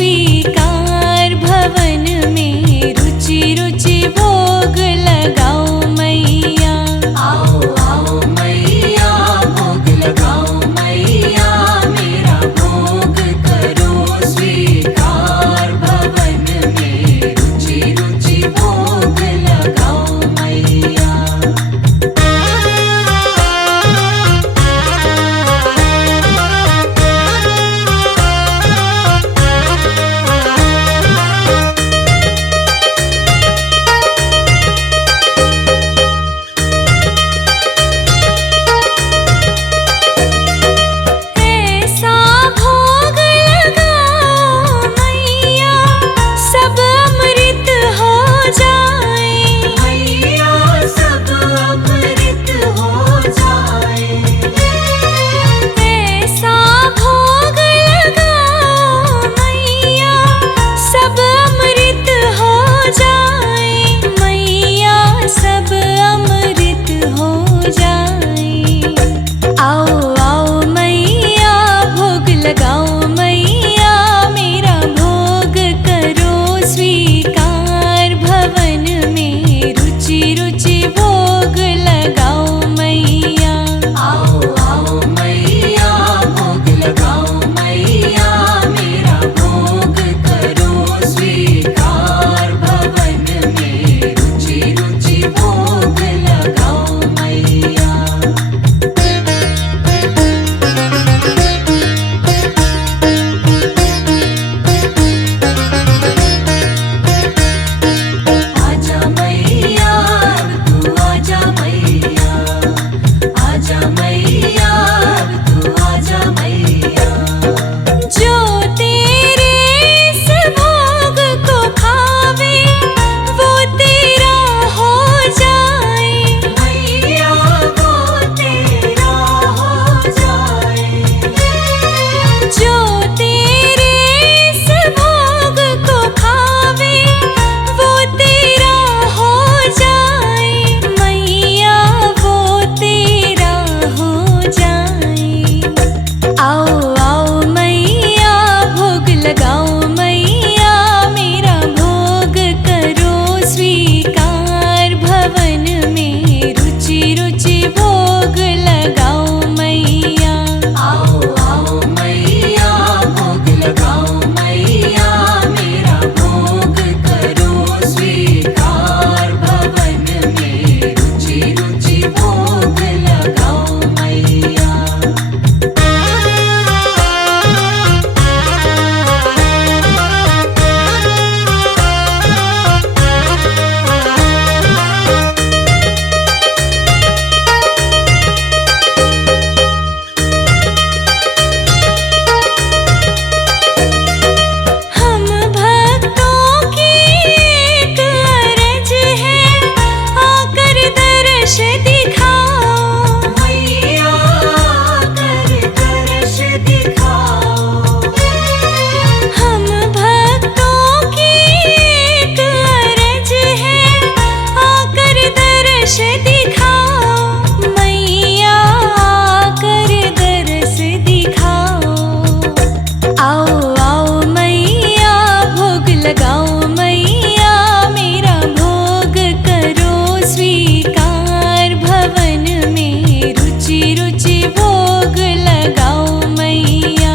स्वीकार भवन में रुचि रुचि भोग लगाओ मैया। आओ आओ मैया भोग लगाओ मैया, मेरा भोग करो स्वीकार भवन में रुचि रुचि भोग लगाओ मैया। ऐसा भोग लगाओ मैया सब अमृत हो जाए। मैया सब अमृत हो जाए। ऐसा भोग लगाओ मैया सब अमृत हो जाए। मैया सब अमृत हो जाए। आओ आओ मैया भोग लगाओ मैया, मेरा भोग करो स्वीकार भवन में रुचि रुचि भोग लगाओ मैया। आओ आओ मैया भोग लगाओ मैया, मेरा भोग करो स्वीकार भवन में रुचि रुचि भोग लगाओ मैया। आजा मैया तू आजा मैया, आजा मैया तू आजा मैया। जो तेरे इस भोग को खावे वो तेरा हो जाए। मैया वो तेरा हो जाए। जो तेरे इस भोग को खावे वो तेरा हो जाए। मैया वो तेरा हो जाए। आओ आओ मैया भोग लगाओ मैया, मेरा भोग करो स्वीकार भवन में रुचि रुचि भोग लगाओ मैया। आओ आओ मैया भोग लगाओ मैया, मेरा भोग करो स्वीकार भवन में रुचि रुचि भोग लगाओ मैया। हम भक्तों की एक अर्ज है, आकर दर्श दिखाओ। मैया कर दर्श दिखाओ। हम भक्तों की एक अर्ज है, आकर दर्श दिखाओ। मैया आकर दर्श दिखाओ। आओ आओ मैया भोग लगाओ मैया, मेरा भोग करो स्वीकार भवन में रुचि रुचि भोग लगाओ मैया।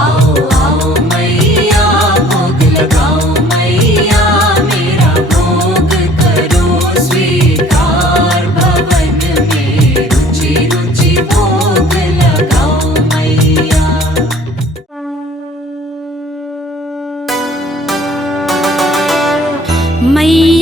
आओ आओ मैया भोग लगाओ मैया, मेरा भोग करो स्वीकार भवन में रुचि रुचि भोग लगाओ मैया। मैया